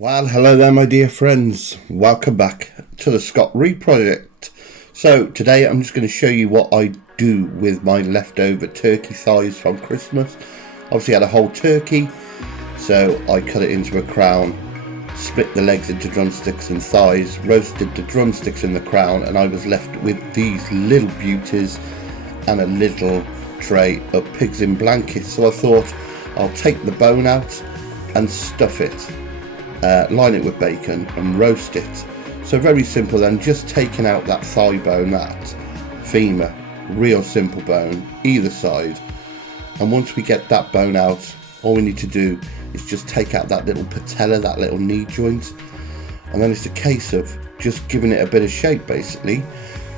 Well, hello there, my dear friends. Welcome back to the Scott Reed Project. So today I'm just going to show you what I do with my leftover turkey thighs from Christmas. Obviously I had a whole turkey, so I cut it into a crown, split the legs into drumsticks and thighs, roasted the drumsticks in the crown, and I was left with these little beauties and a little tray of pigs in blankets. So I thought I'll take the bone out and stuff it. Line it with bacon and roast it. So very simple then, just taking out that thigh bone, that femur, real simple bone, either side. And once we get that bone out, all we need to do is just take out that little patella, that little knee joint. And then it's a case of just giving it a bit of shape basically.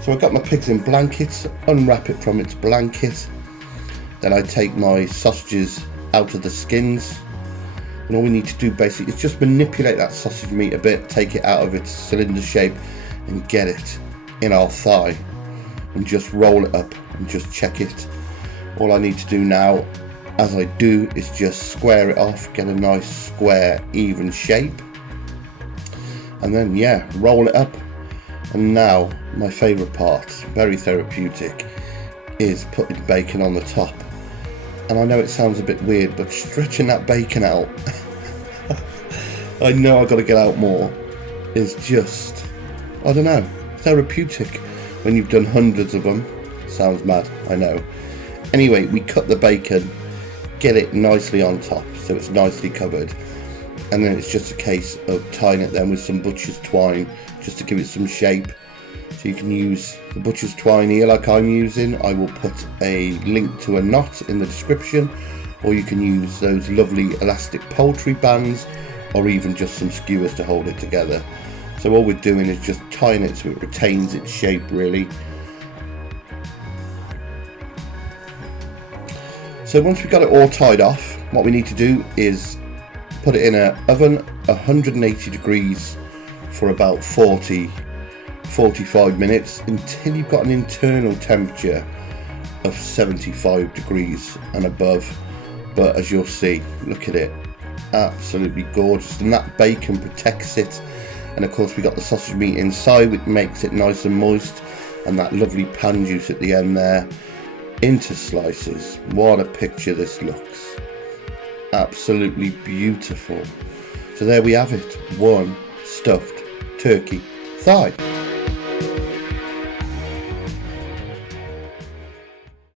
So I've got my pigs in blankets, unwrap it from its blanket. Then I take my sausages out of the skins. And all we need to do basically is just manipulate that sausage meat a bit, take it out of its cylinder shape and get it in our thigh and just roll it up and just check it. All I need to do now, as I do, is just square it off, get a nice square even shape, and then roll it up. And now my favourite part, very therapeutic, is putting bacon on the top. And I know it sounds a bit weird, but stretching that bacon out, I know I've got to get out more, is just, I don't know, therapeutic when you've done hundreds of them. Sounds mad, I know. Anyway, we cut the bacon, get it nicely on top so it's nicely covered, and then it's just a case of tying it then with some butcher's twine just to give it some shape. So you can use the butcher's twine here like I'm using. I will put a link to a knot in the description, or you can use those lovely elastic poultry bands, or even just some skewers to hold it together. So all we're doing is just tying it so it retains its shape really. So once we've got it all tied off, what we need to do is put it in an oven 180 degrees for about 45 minutes until you've got an internal temperature of 75 degrees and above. But as you'll see, look at it, absolutely gorgeous, and that bacon protects it. And of course we got the sausage meat inside, which makes it nice and moist, and that lovely pan juice at the end there into slices. What a picture this looks, absolutely beautiful. So there we have it, one stuffed turkey thigh.